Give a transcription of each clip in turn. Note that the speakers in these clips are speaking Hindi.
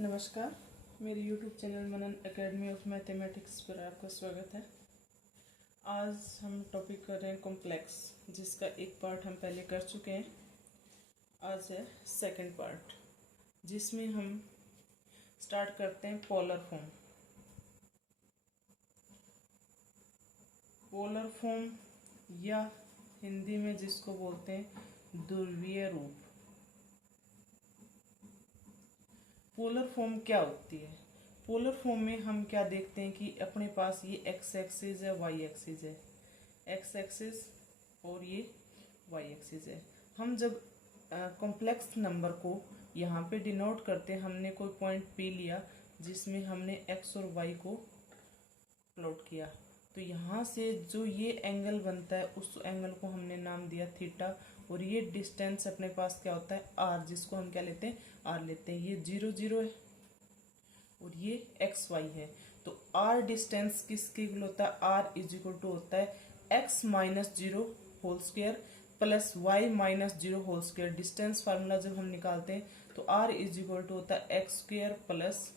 नमस्कार, मेरे YouTube channel Manan academy of mathematics पर आपका स्वागत है। आज हम टॉपिक कर रहे हैं कॉम्प्लेक्स, जिसका एक पार्ट हम पहले कर चुके हैं। आज है सेकंड पार्ट, जिसमें हम स्टार्ट करते हैं पोलर फॉर्म। पोलर फॉर्म या हिंदी में जिसको बोलते हैं ध्रुवीय रूप। पोलर फॉर्म क्या होती है? पोलर फॉर्म में हम क्या देखते हैं कि अपने पास ये एक्स एक्सिस है, वाई एक्सिस है, एक्स एक्सिस और ये वाई एक्सिस है। हम जब कॉम्प्लेक्स नंबर को यहाँ पे डिनोट करते हैं, हमने कोई पॉइंट पी लिया जिसमें हमने एक्स और वाई को प्लॉट किया, तो यहाँ से जो ये एंगल बनता है उस एंगल को हमने नाम दिया थीटा। और ये डिस्टेंस अपने पास क्या होता है? आर, जिसको हम क्या लेते हैं? आर लेते हैं। ये 0 0 है और ये एक्स वाई है, तो आर डिस्टेंस किसके इक्वल होता है? आर इज इक्वल टू होता है X minus 0 whole square plus Y minus 0 whole square. Distance formula जब हम निकालते हैं तो आर इज इक्वल टू होता है X square plus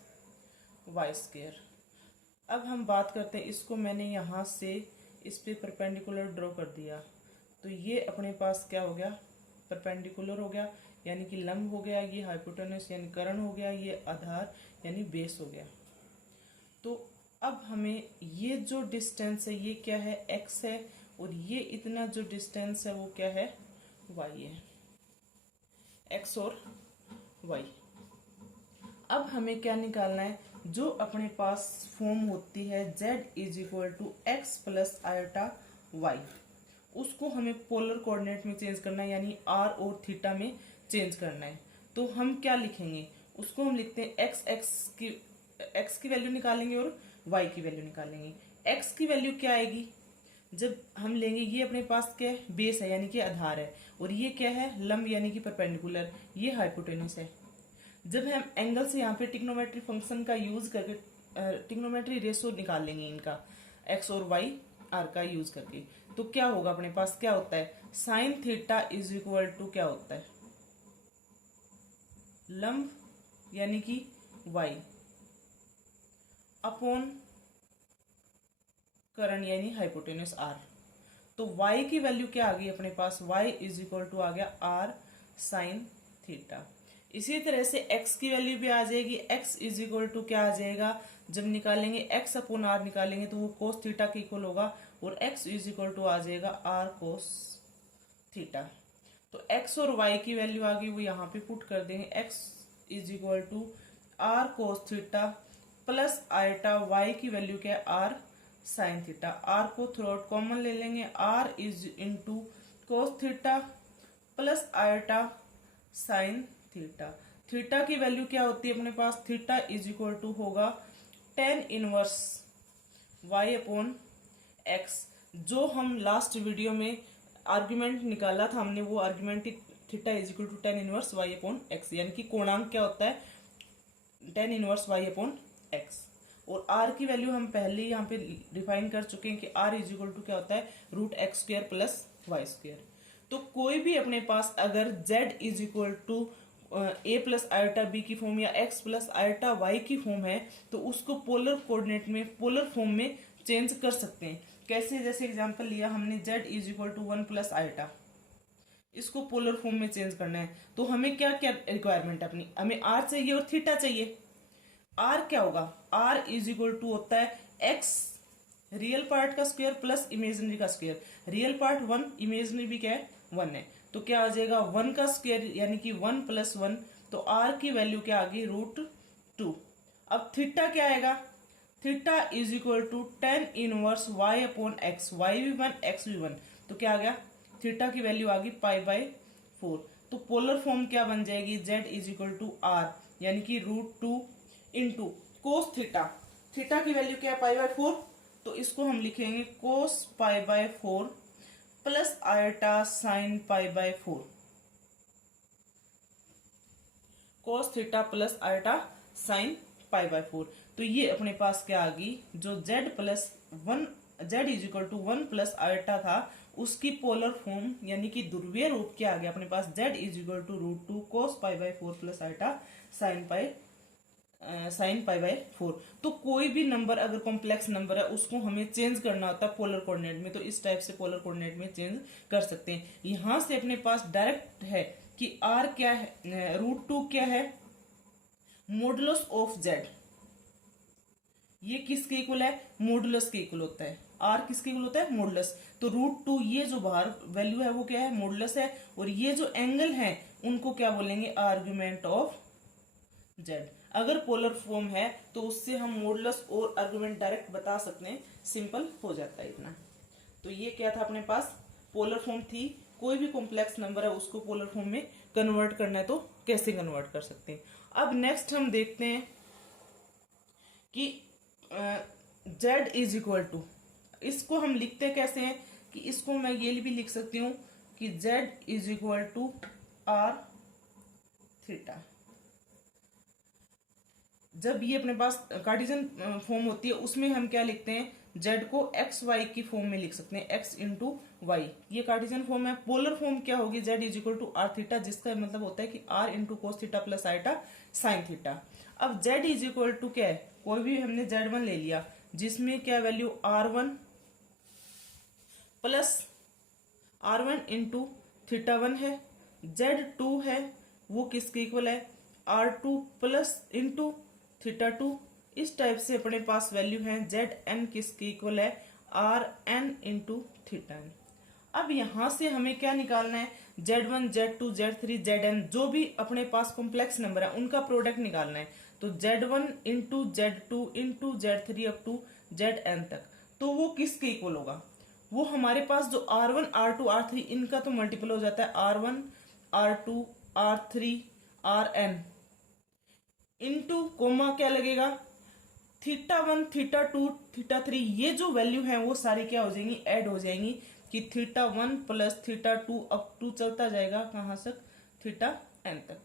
Y square. अब हम बात करते हैं, इसको मैंने यहाँ से इस पे परपेंडिकुलर ड्रॉ कर दिया, तो ये अपने पास क्या हो गया? परपेंडिकुलर हो गया, यानी कि लंब हो गया। ये हाइपोटेनस यानी कर्ण हो गया, ये आधार यानी बेस हो गया। तो अब हमें ये जो डिस्टेंस है ये क्या है? एक्स है, और ये इतना जो डिस्टेंस है वो क्या है? वाई है, एक्स और वाई। अब हमें क्या निकालना है? जो अपने पास फॉर्म होती है z is equal to x plus iota Y, उसको हमें पोलर कोऑर्डिनेट में चेंज करना है, यानी r और थीटा में चेंज करना है। तो हम क्या लिखेंगे? उसको हम लिखते हैं x की वैल्यू निकालेंगे और y की वैल्यू निकालेंगे। x की वैल्यू क्या आएगी? जब हम लेंगे, ये अपने पास क्या है? बेस है, यानी कि आधार है, और ये क्या है? लंब यानी कि परपेंडिकुलर, ये हाइपोटेन्यूज है। जब हम एंगल से यहाँ पे ट्रिग्नोमेट्री फंक्शन का यूज करके ट्रिग्नोमेट्री रेशो निकाल लेंगे इनका, एक्स और वाई आर का यूज करके, तो क्या होगा? अपने पास क्या होता है? Sine theta is equal to क्या होता है? लंब यानी कि वाई अपॉन कर्ण यानी हाइपोटेन्यूज आर। तो y की वैल्यू क्या आ गई अपने पास? y इज इक्वल टू आ गया r साइन थीटा। इसी तरह से x की वैल्यू भी आ जाएगी, x इज इक्वल टू क्या आ जाएगा? जब निकालेंगे x अपॉन r निकालेंगे तो वो कोस थीटा के इक्वल होगा, और x इज इक्वल टू आ जाएगा r कोस थीटा। तो x और y की वैल्यू आ गई, वो यहाँ पे पुट कर देंगे। x is equal to r cos theta plus iota, y की वैल्यू क्या है? r sine theta. r को थ्रू आउट कॉमन ले लेंगे, r is into cos theta plus iota sine theta. Theta की वैल्यू क्या होती है अपने पास? थीटा इज इक्वल टू होगा ten inverse y upon x. जो हम लास्ट वीडियो में आर्ग्यूमेंट निकाला था हमने, वो argument theta is equal to tan inverse y upon X, यानी कि कोणांक क्या होता है? Tan inverse y upon X. और r की वैल्यू हम पहले यहाँ पे डिफाइन कर चुके हैं कि r इज इक्वल टू क्या होता है? Root X square plus Y square. तो कोई भी अपने पास अगर z is equal to a plus iota B की फॉर्म या x प्लस आयोटा वाई की फॉर्म है, तो उसको पोलर कोऑर्डिनेट में, पोलर फॉर्म में चेंज कर सकते हैं। कैसे? जैसे एग्जांपल लिया हमने, z is equal to 1 plus iota, इसको पोलर फॉर्म में चेंज करना है। तो हमें क्या क्या रिक्वायरमेंट है अपनी? हमें r चाहिए और थीटा चाहिए। r क्या होगा? r इज इक्वल टू होता है x रियल पार्ट का स्क्वायर प्लस इमेजिनरी का स्क्वायर। रियल पार्ट 1, इमेजिनरी भी क्या है? 1 है, तो क्या आ जाएगा? 1 का स्क्वायर यानी कि 1 प्लस 1। तो r की वैल्यू क्या आ गई? रूट 2। अब थीटा क्या आएगा? Theta is equal to tan inverse y upon X, Y भी 1 एक्स भी 1, तो क्या आ गया? थीटा की वैल्यू आ गई पाई बाय 4। तो पोलर फॉर्म क्या बन जाएगी? z is equal to r, यानी कि root 2 into cos theta. Theta की वैल्यू क्या है? पाई बाय 4, तो इसको हम लिखेंगे cos pi by 4 plus iota sine pi by 4। Cos theta plus iota sine pi by 4। तो ये अपने पास क्या आ गई? जो z plus 1, z is equal to 1 plus iota था, उसकी पोलर फॉर्म यानी कि ध्रुवीय रूप क्या आ गया अपने पास? z is equal to root 2 cos pi by 4 plus iota sine pi sine pi by 4। तो कोई भी नंबर अगर कॉम्प्लेक्स नंबर है उसको हमें चेंज करना होता है पोलर कोऑर्डिनेट में, तो इस टाइप से पोलर कोऑर्डिनेट में चेंज कर सकते हैं। यहां से अपने पास डायरेक्ट है कि आर क्या है, √2 क्या है, मॉडुलस ऑफ जेड। ये किसके इक्वल है, मॉडुलस के इक्वल होता है। आर किसके इक्वल होता है, मॉडुलस। तो √2 ये जो बाहर वैल्यू है वो क्या है, मॉडुलस है। और ये जो एंगल है उनको क्या बोलेंगे, आर्गुमेंट ऑफ जेड। अगर पोलर फॉर्म है तो उससे हम मॉडुलस और आर्गुमेंट डायरेक्ट बता सकते हैं, सिंपल हो जाता है इतना। तो ये क्या था, अपने पास पोलर फॉर्म थी। कोई भी कॉम्प्लेक्स नंबर है उसको पोलर फॉर्म में कन्वर्ट करना है तो कैसे कन्वर्ट कर सकते हैं। अब नेक्स्ट हम देखते हैं कि जेड इज इक्वल टू, इसको हम लिखते कैसे हैं कि इसको मैं ये भी लिख सकती हूँ कि Z is equal to are theta. जब ये अपने पास कार्टेशियन फॉर्म होती है उसमें हम क्या लिखते हैं, जेड को एक्स वाई की फॉर्म में लिख सकते हैं, एक्स इंटू वाई। ये कार्टेशियन फॉर्म है। पोलर फॉर्म क्या होगी, z is equal to are theta, जिसका मतलब होता है कि r into cos theta plus iota sine theta. अब जेड इज इक्वल टू क्या है, कोई भी हमने Z1 ले लिया जिसमें क्या value R1 plus R1 into theta 1 है। Z2 है वो किसके इक्वल है, R2 प्लस इंटू थीटा 2। इस टाइप से अपने पास वैल्यू है। Zn किसके इक्वल है, Rn इंटू थीटा n। अब यहां से हमें क्या निकालना है, Z1 Z2 Z3 Zn जो भी अपने पास कॉम्प्लेक्स नंबर है उनका प्रोडक्ट निकालना है। तो Z1 into Z2 into Z3 up to Zn तक, तो वो किसके इक्वल होगा, वो हमारे पास जो R1 R2 R3 इनका तो मल्टीपल हो जाता है, R1 R2 R3 Rn into coma क्या लगेगा, थीटा 1 थीटा 2 थीटा 3, ये जो वैल्यू है वो सारी क्या हो जाएंगी, ऐड हो जाएंगी कि theta 1 plus theta 2 up to चलता जाएगा कहां तक, थीटा n तक।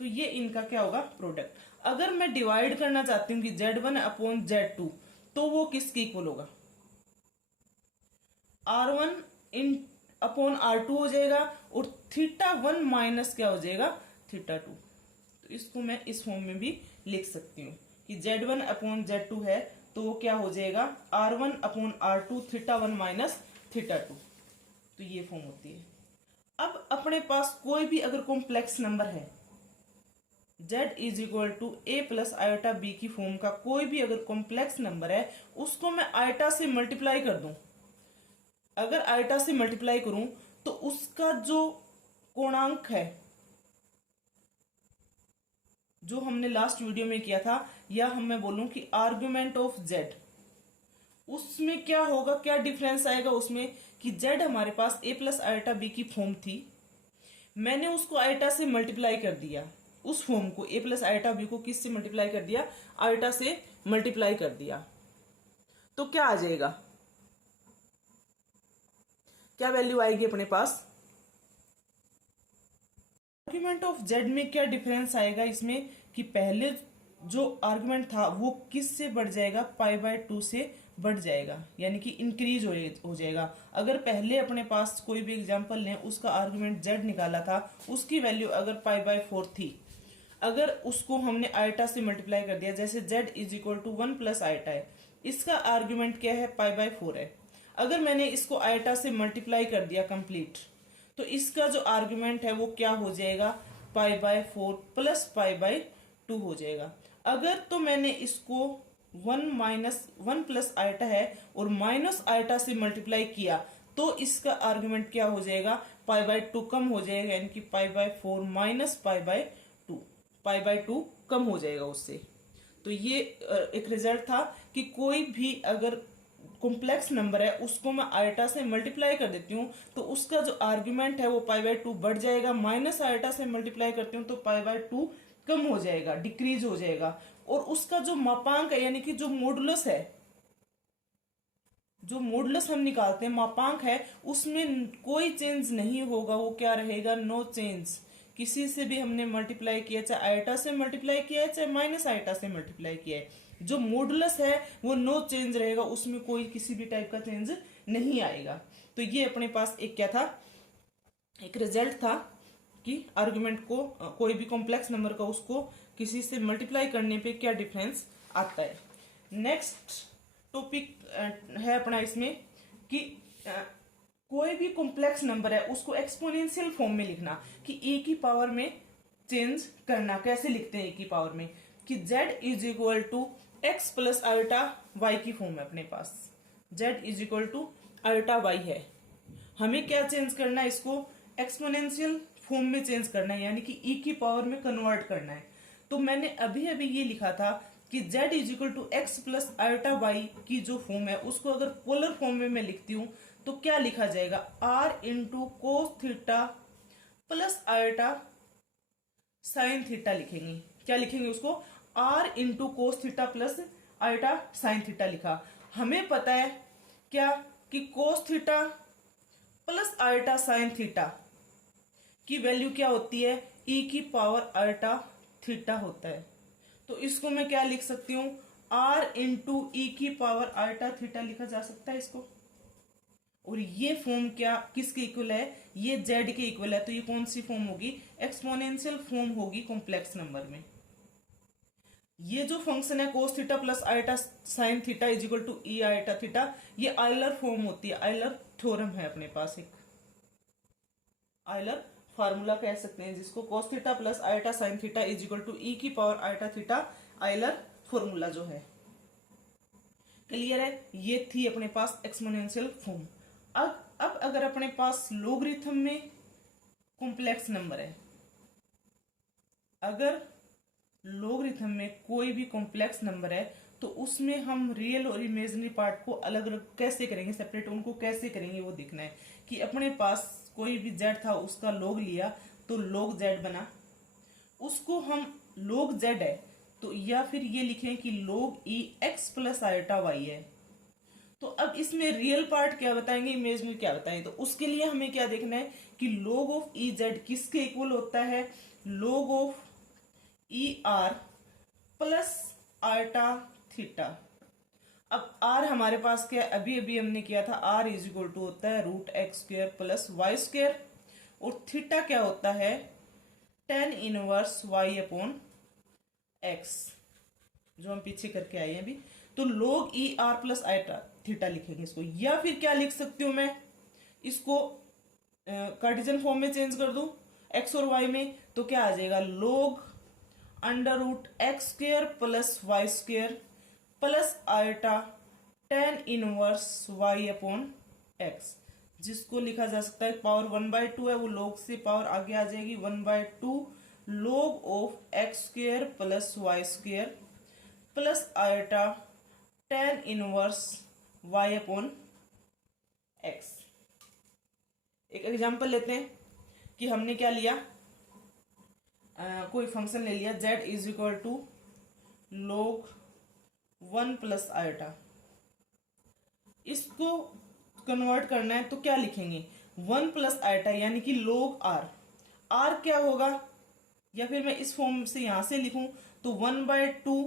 तो ये इनका क्या होगा, प्रोडक्ट। अगर मैं डिवाइड करना चाहती हूँ कि Z1 अपॉन Z2 तो वो किसके इक्वल होगा, R1 इन अपॉन R2 हो जाएगा और थीटा 1 माइनस क्या हो जाएगा, थीटा 2। तो इसको मैं इस फॉर्म में भी लिख सकती हूँ कि Z1 अपॉन Z2 है तो वो क्या हो जाएगा, R1 upon R2 theta 1 minus theta 2। तो ये फॉर्म होती है। अब अपने पास कोई भी अगर कॉम्प्लेक्स नंबर है, Z is equal to a plus iota B की फॉर्म का कोई भी अगर कॉम्प्लेक्स नंबर है उसको मैं आयोटा से मल्टीप्लाई कर दूं, अगर आयोटा से मल्टीप्लाई करूं तो उसका जो कोणांक है जो हमने लास्ट वीडियो में किया था, या मैं बोलूं कि आर्गुमेंट ऑफ जेड, उसमें क्या होगा, क्या डिफरेंस आएगा उसमें कि जेड हमारे पास ए प्लस आयोटा बी की फॉर्म थी, मैंने उसको आयोटा से मल्टीप्लाई कर दिया, उस फॉर्म को ए प्लस आयोटा बी को किस से मल्टीप्लाई कर दिया, आयोटा से मल्टीप्लाई कर दिया। तो क्या आ जाएगा, क्या वैल्यू आएगी अपने पास, आर्ग्यूमेंट ऑफ जेड में क्या डिफरेंस आएगा इसमें कि पहले जो आर्ग्यूमेंट था वो किस से बढ़ जाएगा, π/2 से बढ़ जाएगा, यानी कि इंक्रीज हो जाएगा। अगर पहले अपने पास कोई भी एग्जांपल लें, उसका आर्ग्यूमेंट जेड निकाला था, उसकी वैल्यू अगर π/4 थी, अगर उसको हमने आयटा से मल्टीप्लाई कर दिया, जैसे z is equal to 1 plus iota है, इसका आर्ग्यूमेंट क्या है, π/4 है। अगर मैंने इसको आयटा से मल्टीप्लाई कर दिया कंप्लीट, तो इसका जो आर्ग्यूमेंट है वो क्या हो जाएगा, π/4 प्लस π/2 हो जाएगा। अगर तो मैंने इसको 1 प्लस आयटा है और माइनस आयटा से मल्टीप्लाई किया तो इसका आर्ग्यूमेंट क्या हो जाएगा, π/2 कम हो जाएगा, यानी कि π/4 माइनस π/2 कम हो जाएगा उससे। तो ये एक रिजल्ट था कि कोई भी अगर कॉम्प्लेक्स नंबर है उसको मैं आयटा से मल्टीप्लाई कर देती हूँ तो उसका जो आर्ग्यूमेंट है वो π/2 बढ़ जाएगा, माइनस आयटा से मल्टीप्लाई करती हूँ तो π/2 कम हो जाएगा, डिक्रीज हो जाएगा। और उसका जो मापांक है, यानी कि जो मॉडुलस है, जो मॉडुलस हम निकालते हैं मापांक है, उसमें कोई चेंज नहीं होगा, वो क्या रहेगा, नो चेंज। किसी से भी हमने मल्टीप्लाई किया, चाहे आयटा से मल्टीप्लाई किया है चाहे माइनस आयटा से मल्टीप्लाई किया है, जो मॉडुलस है वो नो चेंज रहेगा, उसमें कोई किसी भी टाइप का चेंज नहीं आएगा। तो ये अपने पास एक क्या था, एक रिजल्ट था कि आर्गुमेंट को कोई भी कॉम्प्लेक्स नंबर का उसको किसी से मल्टीप्लाई करने पे क्या डिफरेंस आता है। नेक्स्ट टॉपिक है अपना इसमें कि कोई भी कॉम्प्लेक्स नंबर है उसको एक्सपोनेंशियल फॉर्म में लिखना, कि e की पावर में चेंज करना। कैसे लिखते हैं e की पावर में, कि z is equal to x plus iota y की फॉर्म है अपने पास। z is equal to iota y है, हमें क्या चेंज करना है, इसको एक्सपोनेंशियल फॉर्म में चेंज करना है, यानी कि e की पावर में कन्वर्ट करना है। तो मैंने अभी अभी ये लिखा था कि z is equal to x plus iota y की जो फॉर्म है उसको अगर पोलर फॉर्म में मैं लिखती हूँ तो क्या लिखा जाएगा, r into cos theta plus iota sine theta लिखेंगे। क्या लिखेंगे उसको, r into cos theta plus iota sine theta लिखा। हमें पता है क्या कि cos theta plus iota sine theta की वैल्यू क्या होती है, e की पावर अल्टा थीटा होता है। तो इसको मैं क्या लिख सकती हूँ, r इंटू ई की पावर अल्टा थीटा लिखा जा सकता है इसको। और ये फॉर्म क्या किसके इक्वल है, ये z के इक्वल है। तो ये कौन सी फॉर्म होगी, एक्सपोनेंशियल फॉर्म होगी कॉम्प्लेक्स नंबर में। ये जो फंक्शन है cos theta plus iota sine theta is equal to e iota theta, ये आइलर फॉर्म होती है, आइलर थ्योरम है अपने पास, एक आइलर फार्मूला कह सकते हैं जिसको, cos theta plus iota sine theta is equal to e की power iota theta, Euler formula जो है। क्लियर है, ये थी अपने पास एक्सपोनेंशियल फॉर्म। अब अगर अपने पास लोगरिथम में कॉम्प्लेक्स नंबर है, अगर लोगरिथम में कोई भी कॉम्प्लेक्स नंबर है तो उसमें हम रियल और इमेजिनरी पार्ट को अलग अलग कैसे करेंगे, सेपरेट उनको कैसे करेंगे वो देखना है। कि अपने पास कोई भी z था उसका log लिया तो log z बना, उसको हम log z है तो या फिर ये लिखें कि log e x plus iota y है। तो अब इसमें रियल पार्ट क्या बताएंगे, इमेजिनरी क्या बताएंगे, तो उसके लिए हमें क्या देखना है कि log ऑफ ई जेड किसके इक्वल होता है, log of e r plus iota theta. अब r हमारे पास क्या, अभी अभी हमने किया था, r इज इक्वल टू होता है root x square plus y square, और थीटा क्या होता है, tan inverse y upon x, जो हम पीछे करके आए हैं अभी। तो log e r plus iota theta लिखेंगे इसको, या फिर क्या लिख सकती हूं मैं, इसको कार्टेशियन फॉर्म में चेंज कर दूं x और y में, तो क्या आ जाएगा, log under root x square plus y square plus iota tan inverse y upon x, जिसको लिखा जा सकता है पावर 1/2 है, वो log से पावर आगे आ जाएगी 1/2 log of x square plus y square plus iota tan inverse y upon x. एक एग्जांपल लेते हैं कि हमने क्या लिया, कोई फंक्शन ले लिया z is equal to log 1 plus iota, इसको कन्वर्ट करना है तो क्या लिखेंगे, 1 प्लस आइटा यानी कि log r क्या होगा, या फिर मैं इस फॉर्म से यहां से लिखूं तो 1/2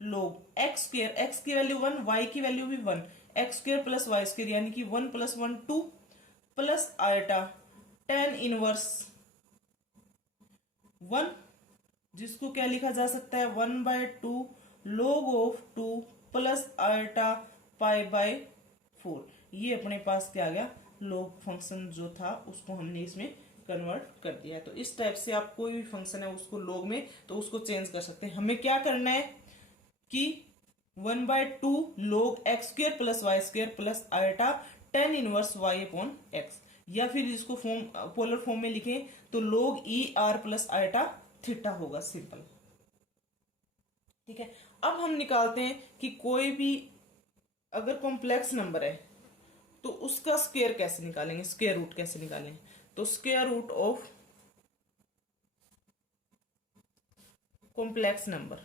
log एक्स स्क्र, एक्स की वैल्यू 1, y की वैल्यू भी 1, x square plus y square यानी कि 1 प्लस 1 2 प्लस आइटा tan इनवर्स 1, जिसको क्या लिखा जा सकता है 1/2 log ऑफ 2 प्लस आइटा π/4। ये अपने पास क्या आ गया, log फंक्शन जो था उसको हमने इसमें कन्वर्ट कर दिया है। तो इस टाइप से आप कोई भी फंक्शन है उसको log में तो उसको चेंज कर सकते हैं। हमें क्या करना है कि 1/2 log x square plus y square plus iota tan inverse y upon x, या फिर इसको फॉर्म पोलर फॉर्म में लिखें तो log e r plus iota theta होगा, सिंपल। ठीक है, अब हम निकालते हैं कि कोई भी अगर कॉम्प्लेक्स नंबर है तो उसका स्क्वायर कैसे निकालेंगे, स्क्वायर रूट कैसे निकालें, तो square root of complex number,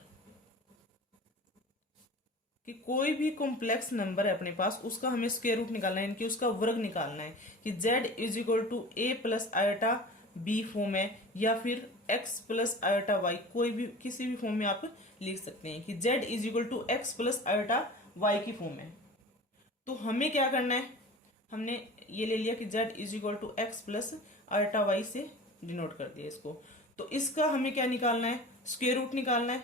कि कोई भी कॉम्प्लेक्स नंबर है अपने पास उसका हमें स्क्वायर रूट निकालना है, यानी कि उसका वर्ग निकालना है। कि z is equal to a plus iota b form है, या फिर x प्लस आइटा वाई, कोई भी किसी भी फॉर्म में आप लिख सकते हैं कि z is equal to x plus iota y की फॉर्म है। तो हमें क्या करना है, हमने ये ले लिया कि z is equal to x plus iota y से डिनोट कर दिया इसको। तो इसका हमें क्या निकालना है, स्क्वायर रूट निकालना है।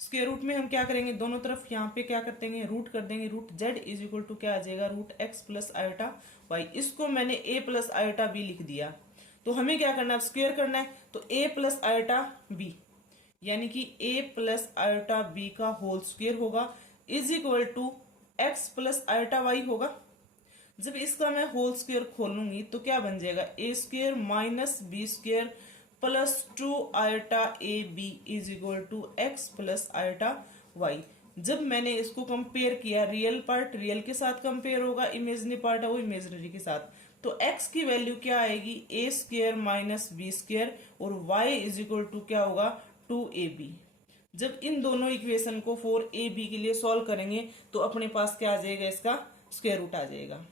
स्क्वायर रूट में हम क्या करेंगे, दोनों तरफ यहाँ पे क्या कर देंगे, रूट कर देंगे। Root z is equal to क्या आ जाएगा, root x plus iota y. इसको मैंने ए प्लस आयोटा बी लिख दिया। तो हमें क्या करना है, स्क्वायर करना है। तो ए प्लस आयोटा बी यानी कि ए प्लस आयोटा बी का होल स्क्वायर होगा is equal to x plus iota y होगा। जब इसका मैं होल स्क्वायर खोलूंगी तो क्या बन जाएगा, a square minus b square plus 2 iota a b is equal to x plus iota y. जब मैंने इसको कंपेयर किया, रियल पार्ट रियल के साथ कंपेयर होगा, इमेजनरी पार्ट है वो इमेजनरी के साथ। तो x की वैल्यू क्या आएगी, ए स्क्वायर माइनस बी स्क्वायर और y इज इक्वल टू क्या होगा, 2ab। जब इन दोनों इक्वेशन को 4ab के लिए सॉल्व करेंगे तो अपने पास क्या आ जाएगा, इसका स्क्वायर रूट आ जाएगा।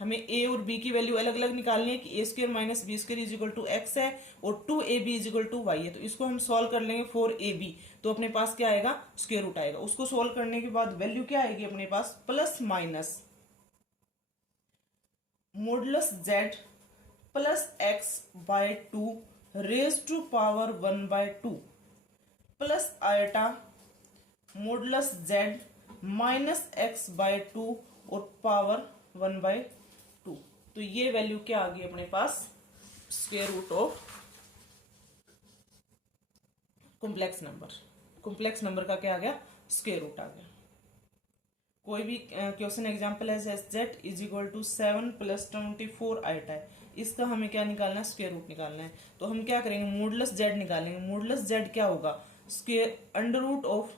हमें a और b की वैल्यू अलग अलग निकालनी है कि a square minus b square is equal to x है और 2ab is equal to Y है। तो इसको हम सॉल्व कर लेंगे 4ab, तो अपने पास क्या आएगा, स्क्वायर रूट आएगा। उसको सॉल्व करने के बाद वैल्यू क्या आएगी अपने पास, plus minus modulus z plus x by 2 raise to power 1/2 plus iota modulus z minus x by 2 और पावर 1/2। तो ये वैल्यू क्या आ गई अपने पास, square root of complex number. Complex number का क्या आ गया, स्क्वायर रूट आ गया। कोई भी क्वेश्चन एग्जांपल है जेड इज इक्वल टू 7 प्लस 24 आयोटा है, इसका हमें क्या निकालना है, स्क्वायर रूट निकालना है। तो हम क्या करेंगे, मॉडुलस जेड निकालेंगे। मॉडुलस जेड क्या होगा, square under root of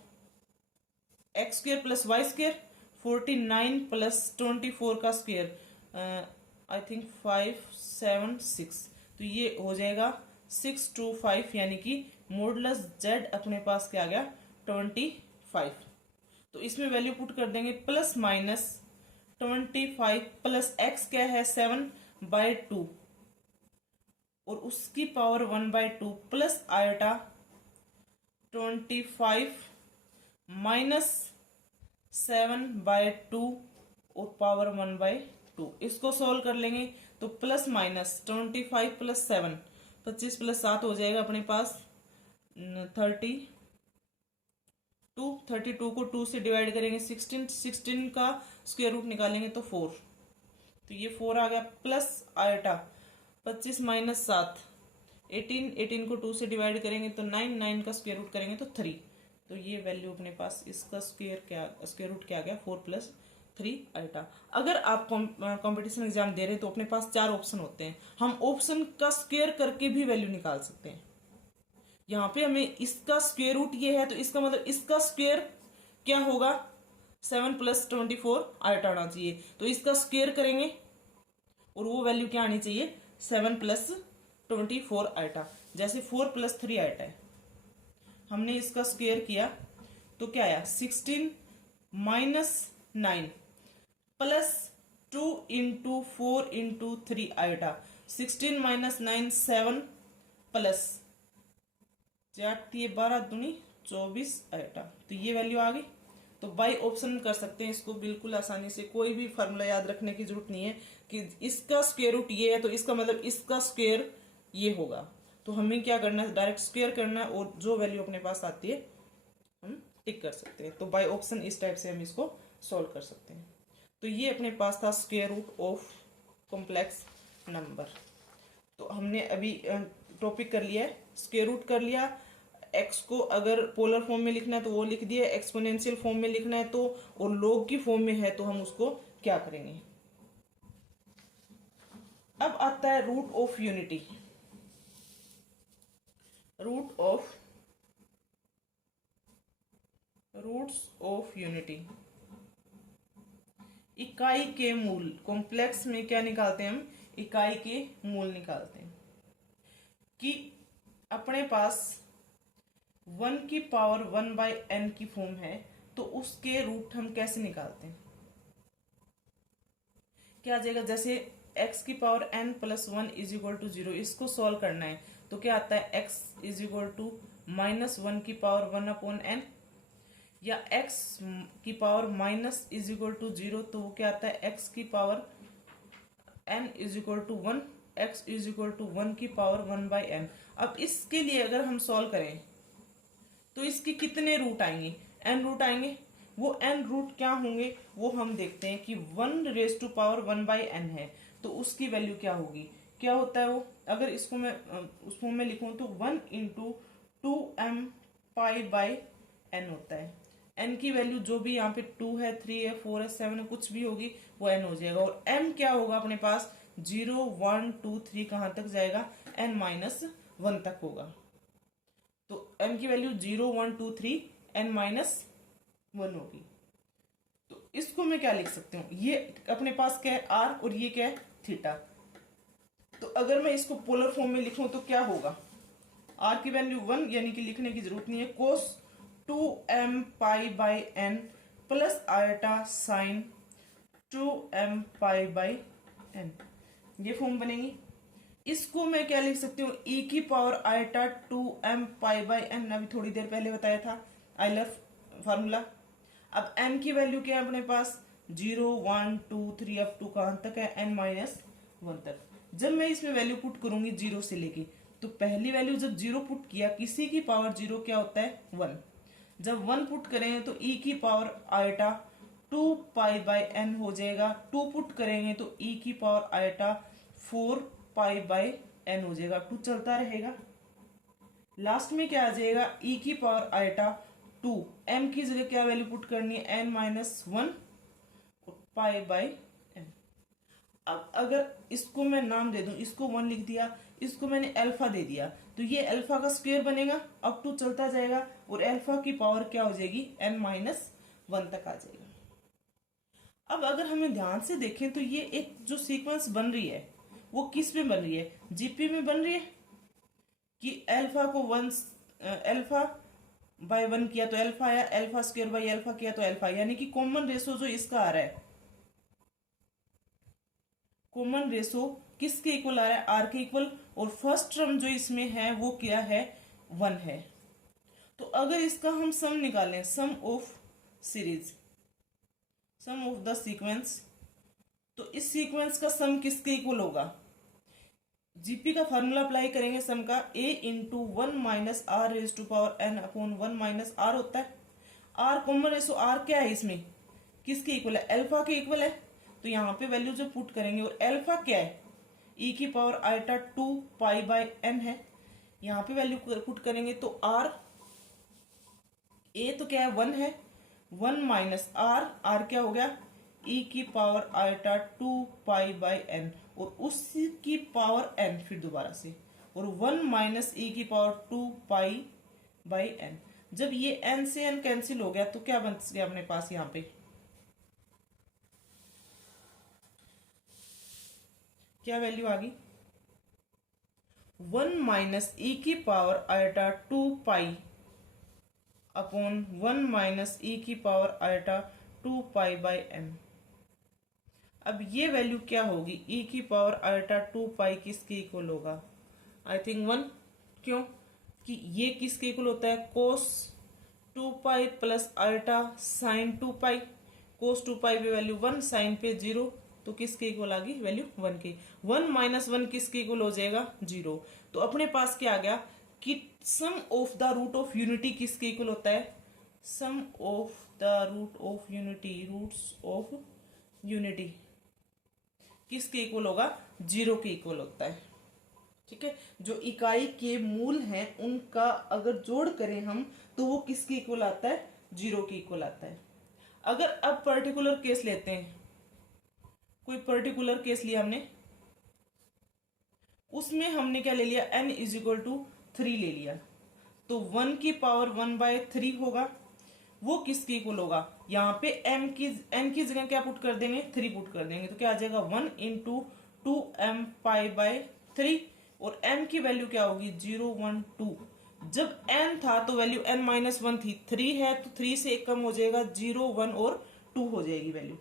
x square plus Y square 49 plus 24 का स्क्वायर आई थिंक 576। तो ये हो जाएगा 625 यानी कि मॉडुलस जेड अपने पास क्या आ गया, 25। तो इसमें वैल्यू पुट कर देंगे प्लस माइनस 25 प्लस एक्स क्या है 7/2 और उसकी पावर 1/2 प्लस आयोटा 25 माइनस 7/2 और पावर 1/2। इसको सोल्व कर लेंगे तो प्लस माइनस 25 प्लस 7 25 प्लस 7 हो जाएगा अपने पास 32 को 2 से डिवाइड करेंगे 16 का स्क्वायर रूट निकालेंगे तो 4। तो ये 4 आ गया प्लस आयोटा 25 माइनस 7 18 को 2 से डिवाइड करेंगे तो 9 का स्क्वायर रूट करेंगे तो 3। तो ये वैल्यू अपने पास इसका स्क्वायर रूट क्या आ गया 4 प्लस 3 आयोटा। अगर आप कंपटीशन एग्जाम दे रहे हैं तो अपने पास 4 ऑप्शन होते हैं, हम ऑप्शन का स्क्वायर करके भी वैल्यू निकाल सकते हैं। यहाँ पे हमें इसका स्क्वायर रूट ये है तो इसका मतलब इसका स्क्वायर क्या होगा, 7 प्लस 24 आयोटा आना चाहिए। तो इसका स्क्वायर करेंगे और वो वैल्यू क्या आनी चाहिए, 7 प्लस 24 आयोटा। जैसे 4 प्लस 3 आयोटा है, हमने इसका स्क्वायर किया तो क्या आया 16 minus 9 plus 2 into 4 into 3 iota. 16 minus 9 7 plus 12 दूनी 24 आयोटा। तो ये वैल्यू आ गई। तो बाई ऑप्शन कर सकते हैं इसको बिल्कुल आसानी से, कोई भी फार्मूला याद रखने की जरूरत नहीं है कि इसका स्क्वायर रूट ये है तो इसका मतलब इसका स्क्वायर ये होगा। तो हमें क्या करना है, डायरेक्ट स्क्वायर करना है और जो वैल्यू अपने पास आती है हम टिक कर सकते हैं। तो बाय ऑप्शन इस टाइप से हम इसको सॉल्व कर सकते हैं। तो ये अपने पास था square root of complex number. तो हमने अभी टॉपिक कर लिया है, स्क्वायर रूट कर लिया। एक्स को अगर पोलर फॉर्म में लिखना है तो वो लिख दिया, एक्सपोनेंशियल फॉर्म में लिखना है तो, और लॉग की फॉर्म में है तो हम उसको क्या करेंगे। अब आता है root of unity. Roots of unity, इकाई के मूल। कॉम्प्लेक्स में क्या निकालते हैं हम, इकाई के मूल निकालते हैं। कि अपने पास 1 की पावर 1/n की फॉर्म है तो उसके रूट हम कैसे निकालते हैं, क्या आ जाएगा। जैसे x की power n plus 1 is equal to 0, इसको सॉल्व करना है तो क्या आता है x is equal to minus 1 की पावर 1/n, या x की पावर माइनस इज इक्वल टू 0 तो वो क्या आता है x की power n is equal to 1 x is equal to 1 की पावर 1/n। अब इसके लिए अगर हम सॉल्व करें तो इसके कितने रूट आएंगे, n रूट आएंगे। वो n रूट क्या होंगे वो हम देखते हैं कि 1 रेज टू पावर 1/n है, तो उसकी वैल्यू क्या होगी, क्या होता है वो। अगर इसको मैं उस फॉर्म में लिखूं तो 1 इंटू 2m पाई n होता है। n की वैल्यू जो भी यहाँ पे 2 है, 3 है, 4 है, 7 है, कुछ भी होगी वो n हो जाएगा। और m क्या होगा अपने पास 0 1 2 3 कहाँ तक जाएगा, n-1 तक होगा। तो m की वैल्यू 0 1 2 3 n-1 होगी। तो इसको मैं क्या लिख सकती हूँ, ये अपने पास क्या है r और ये क्या है थीटा। तो अगर मैं इसको पोलर फॉर्म में लिखूं तो क्या होगा, r की वैल्यू 1 यानी कि लिखने की जरूरत नहीं है, cos 2m pi by n plus iota sine 2m pi by n, ये फॉर्म बनेगी। इसको मैं क्या लिख सकती हूँ, e की power iota 2m pi by n, अभी थोड़ी देर पहले बताया था आइलर फार्मूला। अब n की वैल्यू क्या है अपने पास 0 1 2 3 अप टू कहां तक है n-1 तक। जब मैं इसमें वैल्यू पुट करूंगी 0 से लेके, तो पहली वैल्यू जब 0 पुट किया, किसी की पावर 0 क्या होता है 1। जब 1 पुट करेंगे तो e की power eta 2 pi by n हो जाएगा। 2 पुट करेंगे तो e की power eta 4 pi by n हो जाएगा। 2 चलता रहेगा। लास्ट में क्या आ जाएगा, e की पावर आयटा 2, m की जगह क्या वैल्यू पुट करनी है n-1 पाई बाई n। अब अगर इसको मैं नाम दे दूं, इसको 1 लिख दिया, इसको मैंने अल्फा दे दिया, तो ये अल्फा का स्क्वायर बनेगा, अब 2 चलता जाएगा और अल्फा की पावर क्या हो जाएगी n-1 तक आ जाएगा। अब अगर हमें ध्यान से देखें तो ये एक जो सीक्वेंस बन रही है वो किस में बन रही है, जीपी में बन रही है कि अल्फा को 1 अल्फा बाय 1 किया तो अल्फा आया, अल्फा स्क्वायर बाय अल्फा किया तो अल्फा, यानी कि कॉमन रेशो जो इसका आ रहा है, कॉमन रेशो किसके इक्वल आ रहा है, आर के इक्वल। और फर्स्ट टर्म जो इसमें है वो क्या है 1 है। तो अगर इसका हम सम निकालें, sum of series, sum of the sequence, तो इस सीक्वेंस का सम किसके इक्वल होगा, जीपी का फॉर्मूला अप्लाई करेंगे सम का, a into 1 minus r raise to power n upon 1 minus r होता है। आर कॉमन रेशो, आर क्या है इसमें किसके इक्वल है, अल्फा के इक्वल है। तो यहाँ पे वैल्यू जो पुट करेंगे, और अल्फा क्या है e की power eta 2 pi by n है, यहाँ पे वैल्यू पुट करेंगे तो आर ए तो क्या है 1 है, 1 माइनस आर, आर क्या हो गया e की power eta 2 pi by n, और उसी की पावर n फिर दोबारा से, और 1 माइनस e की पावर 2 पाई बाई n। जब ये n से n कैंसिल हो गया तो क्या बन गया अपने पास, यहाँ पे क्या वैल्यू आ गई 1 माइनस e की power eta 2 pi upon 1 minus e की power eta 2 pi by n। अब ये वैल्यू क्या होगी, e की पावर आयटा 2 पाई किसके इक्वल होगा, आई थिंक 1। क्यों कि ये किसके इक्वल होता है, कोस 2 पाई प्लस आयटा साइन 2 पाई। कोस 2 पाई पे वैल्यू 1, साइन पे 0, तो किसके इक्वल आ गई वैल्यू 1 के। 1 माइनस 1 किसके इक्वल हो जाएगा 0। तो अपने पास क्या आ गया कि sum of the root of unity किसके इक्वल होता है, sum of the root of unity, roots of unity किसके इक्वल होगा 0 के इक्वल होता है। ठीक है, जो इकाई के मूल हैं उनका अगर जोड़ करें हम तो वो किसके इक्वल आता है 0 के इक्वल आता है। अगर अब पर्टिकुलर केस लेते हैं, कोई पर्टिकुलर केस लिया हमने, उसमें हमने क्या ले लिया n इज इक्वल टू 3 ले लिया, तो 1 की पावर 1/3 होगा, वो किसके इक्वल होगा, यहाँ पे n की जगह क्या पुट कर देंगे 3 पुट कर देंगे, तो क्या आ जाएगा 1 इंटू 2m पाई बाई 3, और m की वैल्यू क्या होगी 0 1 2। जब n था तो वैल्यू n-1 थी, 3 है तो 3 से 1 कम हो जाएगा, 0 1 और 2 हो जाएगी वैल्यू।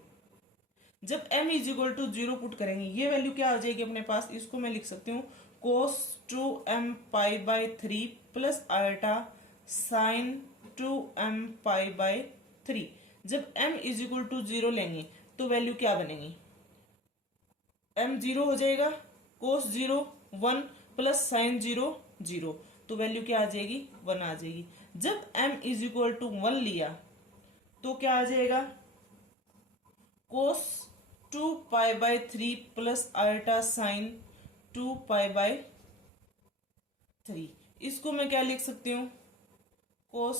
जब m is equal to 0 put करेंगे, ये वैल्यू क्या आ जाएगी अपने पास, इसको मैं लिख सकती हूँ cos 2m pi by 3 plus iota sine 2m pi by 3। जब m इज इक्वल टू 0 लेंगे तो वैल्यू क्या बनेगी, m 0 हो जाएगा, कोस 0 1 प्लस साइन 0 0, तो वैल्यू क्या आ जाएगी 1 आ जाएगी। जब m इज इक्वल टू 1 लिया तो क्या आ जाएगा cos 2 pi by 3 plus iota sine 2 pi by 3। इसको मैं क्या लिख सकती हूँ cos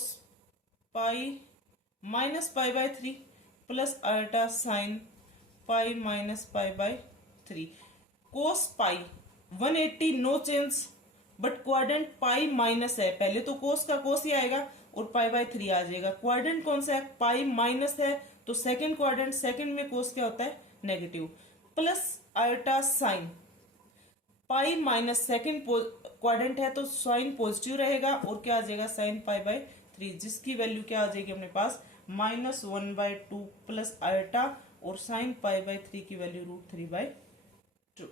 pi minus pi by 3 plus iota sine pi minus pi by 3। Cos pi 180 no change, but quadrant pi minus है, पहले तो कोस का कोस ही आएगा और पाई बाय 3 आ जाएगा। क्वाड्रेंट कौन सा है पाई माइनस है, तो सेकंड क्वाड्रेंट, सेकंड में कोस क्या होता है negative, plus iota sine pi minus second quadrant है तो साइन पॉजिटिव रहेगा और क्या आ जाएगा साइन पाई बाय 3, जिसकी वैल्यू क्या आ जाएगी अपने पास -1/2 प्लस आयोटा और साइन पाई बाय 3 की वैल्यू √3/2,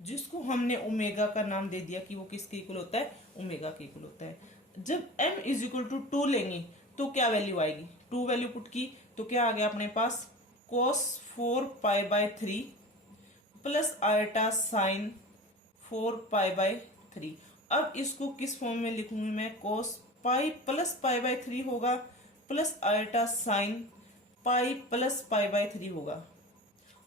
जिसको हमने ओमेगा का नाम दे दिया कि वो किसके इक्वल होता है ओमेगा के इक्वल होता है। जब m इज इक्वल टू 2 लेंगे तो क्या वैल्यू आएगी, 2 वैल्यू पुट की तो क्या आ गया अपने पास cos 4 pi by 3 plus iota sign 4 pi by 3। अब इसको किस फॉर्म में लिखूंगी मैं, cos pi plus pi by 3 होगा plus iota sine pi plus pi by 3 होगा।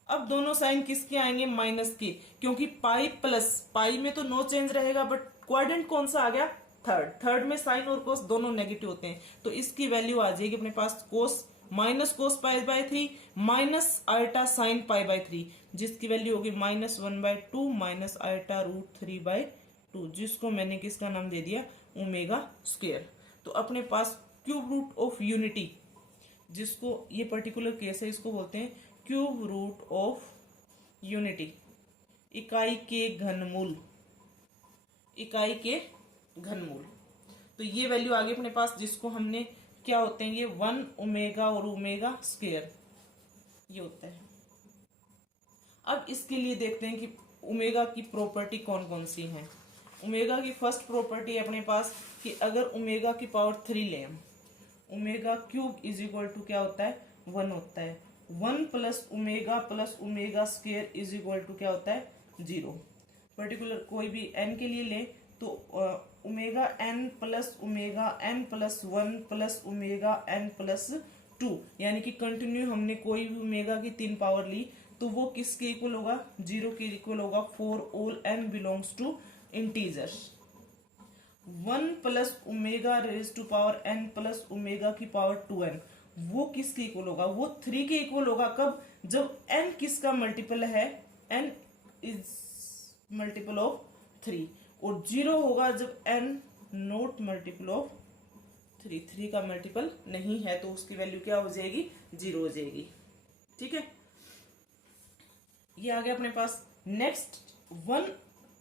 अब दोनों साइन किसके आएंगे माइनस के, क्योंकि पाई प्लस पाई में तो नो चेंज रहेगा, बट क्वाड्रेंट कौन सा आ गया थर्ड, थर्ड में साइन और कोस दोनों नेगेटिव होते हैं, तो इसकी वैल्यू आ जाएगी अपने पास cos minus cos pi by 3 minus iota sine pi by 3, जिसकी वैल्यू होगी -1/2 माइनस आयोटा √3/2, जिसको मैंने किसका नाम दे दिया ओमेगा स्क्वायर। तो अपने पास क्यूब रूट ऑफ यूनिटी, जिसको ये पर्टिकुलर केस है इसको बोलते हैं क्यूब रूट ऑफ यूनिटी, इकाई के घनमूल, इकाई के घनमूल। तो ये वैल्यू आ गई अपने पास, जिसको हमने क्या होते हैं ये 1 ओमेगा और ओमेगा स्क्वायर ये होता है। अब इसके लिए देखते हैं कि ओमेगा की प्रॉपर्टी कौन कौन सी है। ओमेगा की फर्स्ट प्रॉपर्टी है अपने पास कि अगर ओमेगा की पावर 3 लें, omega cube is equal to क्या होता है 1 होता है, 1 plus omega square is equal to क्या होता है 0। पर्टिकुलर कोई भी n के लिए ले तो omega n plus omega n plus 1 plus omega n plus 2, यानी कि कंटिन्यू हमने कोई भी ओमेगा की 3 पावर ली तो वो किसके इक्वल होगा 0 के इक्वल होगा for all n belongs to integer. 1 plus omega raise to power n plus omega की पावर 2n वो किसके इक्वल होगा, वो 3 के इक्वल होगा। कब, जब n किसका मल्टीपल है, n इज मल्टीपल ऑफ 3, और 0 होगा जब n नॉट मल्टीपल ऑफ 3, 3 का मल्टीपल नहीं है तो उसकी वैल्यू क्या हो जाएगी 0 हो जाएगी। ठीक है, ये आ गया अपने पास। नेक्स्ट 1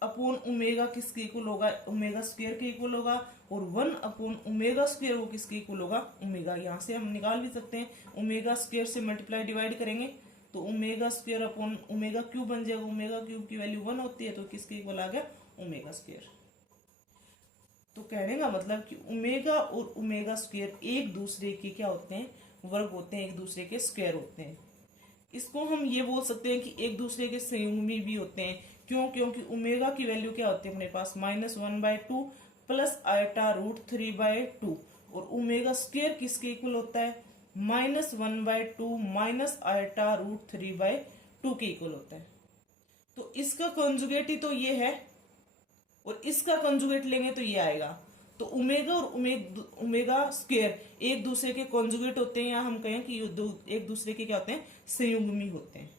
अपॉन ओमेगा किसके इक्वल होगा ओमेगा स्क्वायर के इक्वल होगा, और 1 अपॉन ओमेगा स्क्वायर वो किसके इक्वल होगा ओमेगा। यहाँ से हम निकाल भी सकते हैं, ओमेगा स्क्वायर से मल्टीप्लाई डिवाइड करेंगे तो omega square upon omega cube बन जाएगा, ओमेगा क्यूब की वैल्यू 1 होती है तो किसके इक्वल आ गया ओमेगा स्क्वायर। तो कहने का मतलब कि ओमेगा और ओमेगा स्क्वायर एक दूसरे के क्या होते हैं वर्ग होते हैं, एक दूसरे के स्क्वायर होते हैं। इसको हम ये बोल सकते हैं कि एक दूसरे के संयुग्मी भी होते हैं। क्यों, क्योंकि ओमेगा की वैल्यू क्या होती है अपने पास -1/2 प्लस आयोटा √3/2, और ओमेगा स्क्वायर किसके इक्वल होता है -1/2 माइनस आयोटा √3/2 के इक्वल होता है। तो इसका कंजुगेट ही तो ये है और इसका कंजुगेट लेंगे तो ये आएगा। तो ओमेगा और ओमेगा स्क्वायर एक दूसरे के कंजुगेट होते हैं, या हम कहें कि एक दूसरे के क्या होते हैं संयुग्मी होते हैं।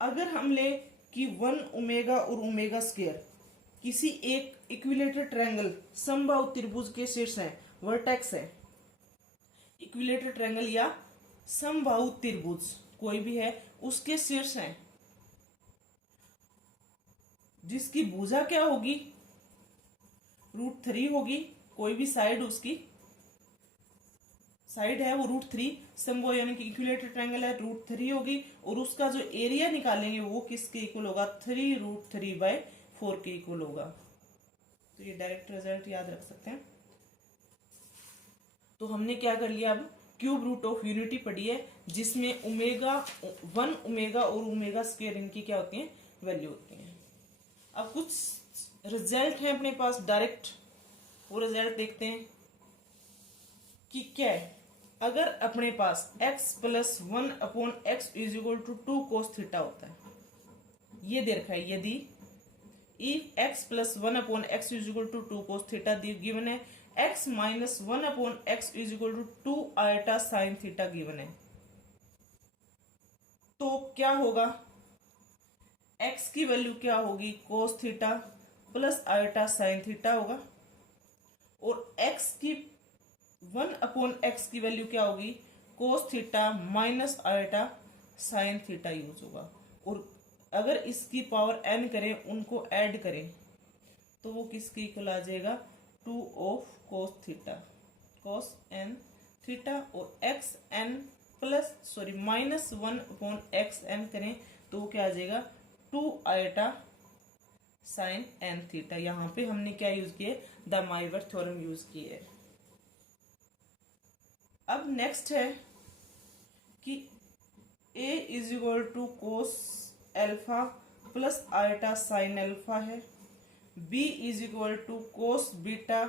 अगर हम ले कि 1 ओमेगा और ओमेगा स्क्वायर किसी एक इक्विलेटरल ट्रायंगल समबाहु त्रिभुज के शीर्ष है, वर्टेक्स है, इक्विलेटरल ट्रायंगल या समबाहु त्रिभुज कोई भी है उसके शीर्ष है, जिसकी भुजा क्या होगी √3 होगी, कोई भी साइड उसकी साइड है वो √3 समबाहु यानी कि इक्विलेटरल ट्रायंगल है √3 होगी, और उसका जो एरिया निकालेंगे वो किसके इक्वल होगा 3√3/4 के इक्वल होगा। तो ये डायरेक्ट रिजल्ट याद रख सकते हैं। तो हमने क्या कर लिया, अब क्यूब रूट ऑफ यूनिटी पढ़ी है, जिसमें ओमेगा 1 ओमेगा और ओमेगा स्क्वायर इनकी क्या होती है वैल्यू होती हैं। अब कुछ रिजल्ट हैं अपने पास डायरेक्ट, वो रिजल्ट देखते हैं कि क्या है। अगर अपने पास x plus 1/x is equal to 2 cos theta होता है, ये दे रखा है, यदि if x plus 1/x is equal to 2 cos theta given है, x minus 1/x is equal to 2 iota sine theta given है, तो क्या होगा, x की वैल्यू क्या होगी, cos theta plus iota sine theta होगा, और x की 1/x की वैल्यू क्या होगी, cos theta minus eta sine theta use होगा। और अगर इसकी पावर n करें, उनको ऐड करें, तो वो किसके इक्वल आ जाएगा, 2 of cos theta cos n theta, और x n plus sorry minus 1/xn करें तो वो क्या आ जाएगा, 2 आयटा साइन n थीटा। यहाँ पे हमने क्या यूज किए, द माइवर थ्योरम यूज किए है। अब नेक्स्ट है कि a is equal to cos alpha plus iota sine alpha है, b is equal to cos beta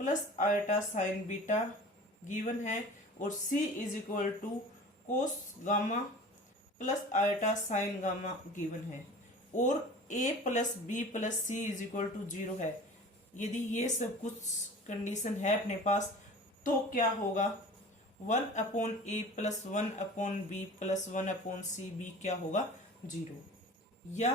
plus iota sine beta given है, और c is equal to cos gamma plus iota sine gamma given है, और a plus b plus c is equal to 0 है। यदि ये सब कुछ कंडीशन है अपने पास, तो क्या होगा, 1/a plus 1/b plus 1/c b क्या होगा, 0। या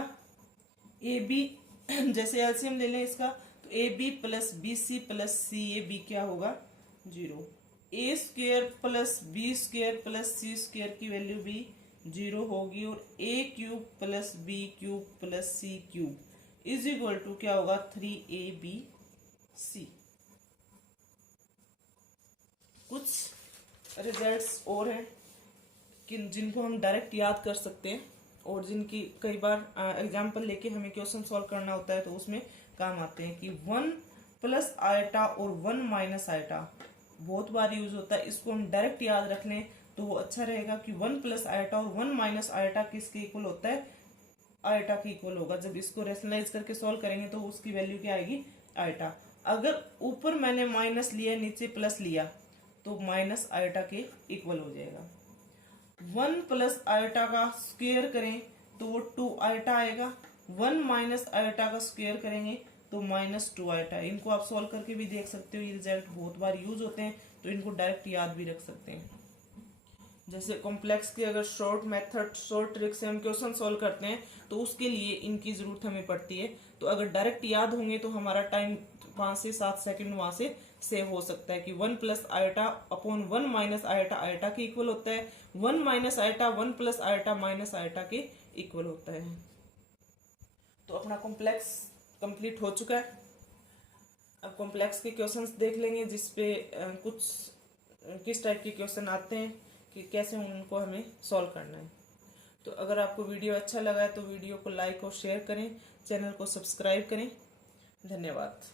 ए बी जैसे एलसीएम ले लें इसका, तो a b plus b c plus c a b क्या होगा, 0। A square plus b square plus c square की वैल्यू भी 0 होगी, और a cube plus b cube plus c cube is equal to क्या होगा, 3abc। कुछ रिजल्ट्स और हैं कि जिनको हम डायरेक्ट याद कर सकते हैं, और जिनकी कई बार एग्जाम्पल लेके हमें क्वेश्चन सॉल्व करना होता है तो उसमें काम आते हैं, कि 1 प्लस आयटा और 1 माइनस आयटा बहुत बार यूज होता है। इसको हम डायरेक्ट याद रख लें तो वो अच्छा रहेगा कि 1 प्लस आयटा और 1 माइनस आयटा किसके इक्वल होता है, आयटा के इक्वल होगा। जब इसको रेशनलाइज करके सॉल्व करेंगे तो उसकी वैल्यू क्या आएगी, आयटा। अगर ऊपर मैंने माइनस लिया, नीचे प्लस लिया, तो माइनस आयटा के इक्वल हो जाएगा। 1 प्लस आयटा का स्क्वायर करें तो वो 2 आयटा आएगा, 1 माइनस आयटा का स्क्वायर करेंगे तो -2 आयटा। इनको आप सॉल्व करके भी देख सकते हो, ये रिजल्ट बहुत बार यूज होते हैं, तो इनको डायरेक्ट याद भी रख सकते हैं। जैसे कॉम्प्लेक्स की अगर शॉर्ट मेथड शॉर्ट ट्रिक से हम क्वेश्चन सॉल्व करते हैं तो उसके लिए इनकी जरूरत हमें पड़ती है। तो अगर डायरेक्ट याद होंगे तो हमारा टाइम 5 से 7 सेकंड वहां से सेव हो सकता है, कि 1 plus eta upon 1 minus eta eta के इक्वल होता है, 1 minus eta 1 plus eta minus eta के इक्वल होता है। तो अपना कॉम्प्लेक्स कंप्लीट हो चुका है। अब कॉम्प्लेक्स के क्वेश्चंस देख लेंगे, जिसपे कुछ किस टाइप के क्वेश्चन आते हैं, कि कैसे उनको हमें सॉल्व करना है। तो अगर आपको वीडियो अच्छा लगा है तो वीडियो को लाइक और शेयर करें, चैनल को सब्सक्राइब करें। धन्यवाद।